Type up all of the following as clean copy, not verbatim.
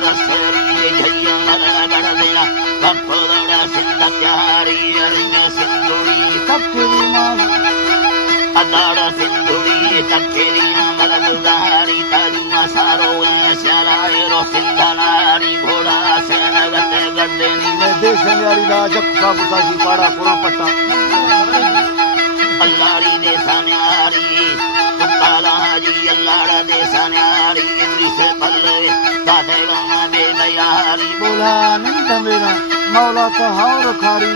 सरसरी झैया मरगड़ दिया बपोदड़ा सिंध प्यारी अरिया सिंधुड़ी तकरी मां अदाड़ा सिंधुड़ी तकेरी मरगुजारी तारी मसारो शराय रो सिंधनारी घोड़ा सेनगत गदेनी मैं देश न्यारी दा जक्का बुतासी पाड़ा पुरा पट्टा अल्लाड़ी देसा न्यारी तुकाला जी अल्लाड़ा देसा न्यारी से पल्ले दादेगा दे बयारी बोला नंद मेरा मौला तो हार खारी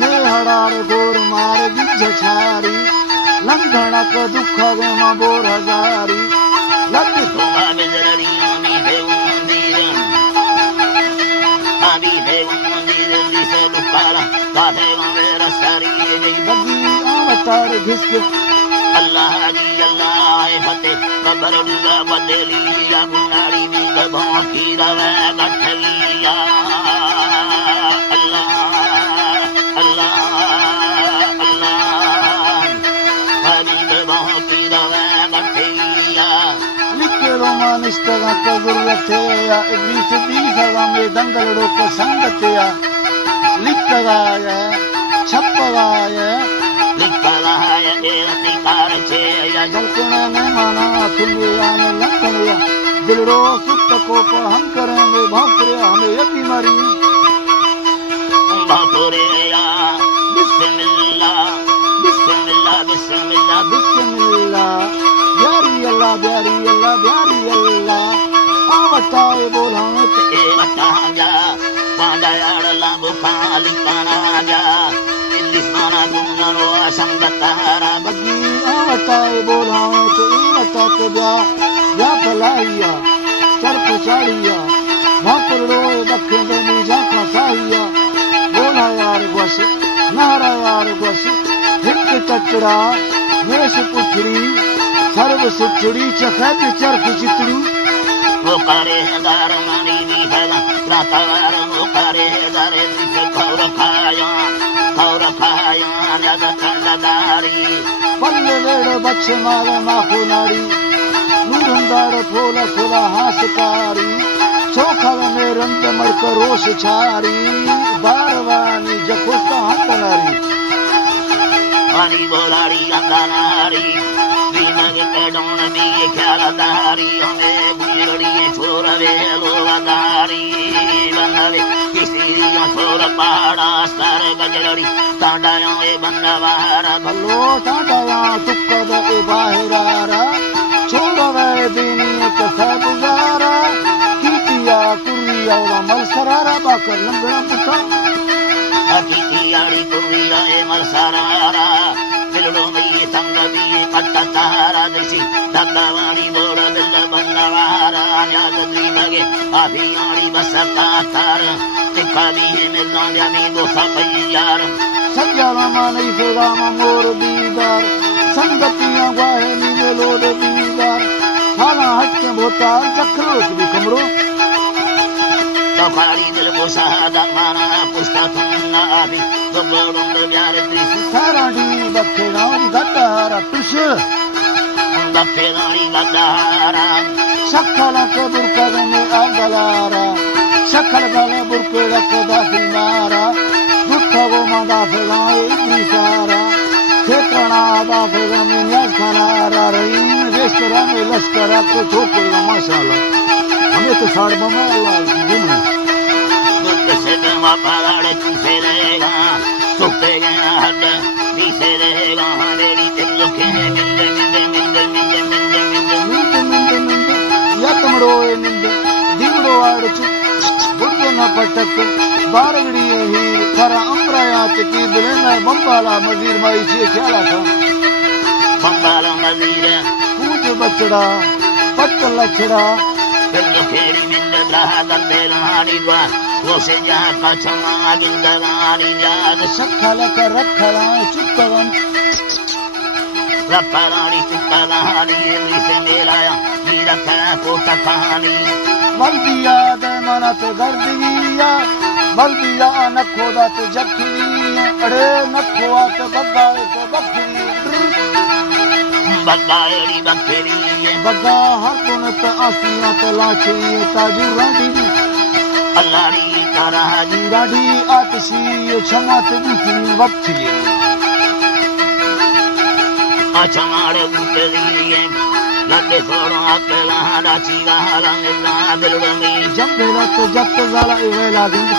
मैं हड़ार गोर मार गिज छारी लंघना को दुख गे मां बोर हजारी लग तोबा बिजररी आमी देव मंदिर आमी देव मंदिर से लुकाला दादेगा मेरा सारी गई बगी आवतार घिसक अल्लाह जी अल्लाह फतेह बबरुल्ला बदली या गुनारी दी दबा की रवे गठलिया अल्लाह अल्लाह अल्लाह हरी दबा की रवे गठलिया लिखरो मानिस्तगा का गुरते या इब्लीस दी सगा में दंगल रोक संगते या लिखगा या छपगा या लिखला है एरती कार छे या जलकने में माना तुलिया में लंकनिया दिलरो सुत को हम करें में भापरे हमें ये बीमारी भापरे या बिस्मिल्लाह बिस्मिल्लाह बिस्मिल्लाह बिस्मिल्लाह प्यारी अल्लाह प्यारी अल्लाह प्यारी अल्लाह आवताए बोला ए बता जा पांडायाड़ लाभ खाली काना जा लिस्माना गुंगनो संगतारा बगी आवताए बोला तो इवता तो जा फलाइया सर्प चाड़िया भापर रोए बखे देनी जाका साहिया बोला यार बस नारा यार बस हिक टचड़ा मेष पुछड़ी सर्व सुछड़ी चखत चरख चितड़ू वो करे हज़ार मानी दी है रातावार वो करे हज़ार दिस खौर खाया जग कंडदारी पल्ले वेड़ बच्चे मारे माखो नारी नूरंदार फोला खोला हासकारी चौखा में रंग मड़क रोश छारी बारवानी जखोस्ता हंदनारी पानी बोलाड़ी अंदनारी बीमग पेडोन भी ख्यालदारी हमें बुलड़ी छोर वेलो वदारी बनवे किसी छोर पहाड़ा सर गजड़ी तांडाया ए बनवारा भलो तांडाया तुक्कद ए बाहरारा छोड़ वे दीनी के सब गुजारा कीतिया कुरिया मलसरारा बाकर लंगड़ा पुटा अतिथियाड़ी कुरिया ए मलसरारा दिलड़ो में संग भी पट्टा तारा दृषि दग्गावानी बोरा दिल बनवारा न्याज दी मगे आभियाड़ी बसता तार तिखा भी मिलना जानी दो सपैयार सज्जा रामा नहीं से रामा मोर दीदार संगतियां गाहे नीले लोड दीदार खाना हट के भोतार चखरो भी कमरो तफारी दिल को सहादा माना पुष्टा तुमना आभी गोगोंद प्यार दृश्य साराडी बखेरानी गटारा तुष बखेरानी गटारा शक्खला के बुरकद में आगलारा शक्खल गले बुरके रखदा फिमारा दुखा वो मादा फेगाए इतनी सारा खेतरना दा फेगा में न्याज खानारा रहीम रेस्तरा में लश्करा को ठोकेगा माशाल्लाह हमें तो साड़ बमा अल्लाह घूमने दुख से दमा पहाड़ चूसे रहेगा चुपे गया हट नीचे रहेगा मेरी दिल के मिंदे मिंदे मिंदे मिंदे मिंदे मिंदे मिंदे मिंदे मिंदे या तमड़ो ए मिंदे दिमड़ो आड़चु बुर्दो न पटक बारगड़ी हीर खरा अम्रायात की बिलेना बम्बाला मजीर माई से ख्याला था बम्बाला मजीर पूज बचड़ा पट लछड़ा दिल फेरी मिंदे रहा दंदे लहानी द्वा वो से जहाँ पछमा गिंदगानी जाग शक्खल कर रखला चुक्कवन रखलानी चुक्कलानी से मेलाया ये रखला कोटा कहानी मर्दिया दे मना तो गर्दिया मर्दिया नखो दा तो जखनी अड़े नखो आ तो बब्बा तो बखरी बगाड़ी बखेरी बगा हर पुन त आसिया त लाछी ताजू राडी अल्लाड़ी ताराजी राडी आतशी क्षमा ते बुकी वक्ती अचमाड़े बुकेरी लड्डे सोड़ो अकेला राची रंगला दिलमी जंबेला तो जत जाला वेला दिन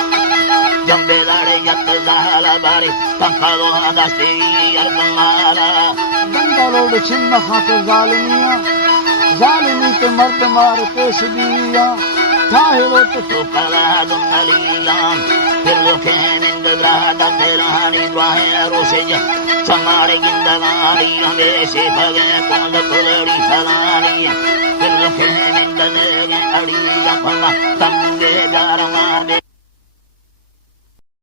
जंबेदारे यत जाला बारे पंखलो दस्ती अरगमारा बंदलोड छिन्न खाते जालिमिया जालिमी ते मर्द मार पेश दिया ताहिरो तो कला दुनलीला फिर लोखेन इंद्रा दंदेरानी द्वाहे रोशेज समारे गिंदलानी हमेशे भगे कोंद कुलड़ी सलानी फिर लोखेन इंद्रे अड़ी लफला तंगे जारमाने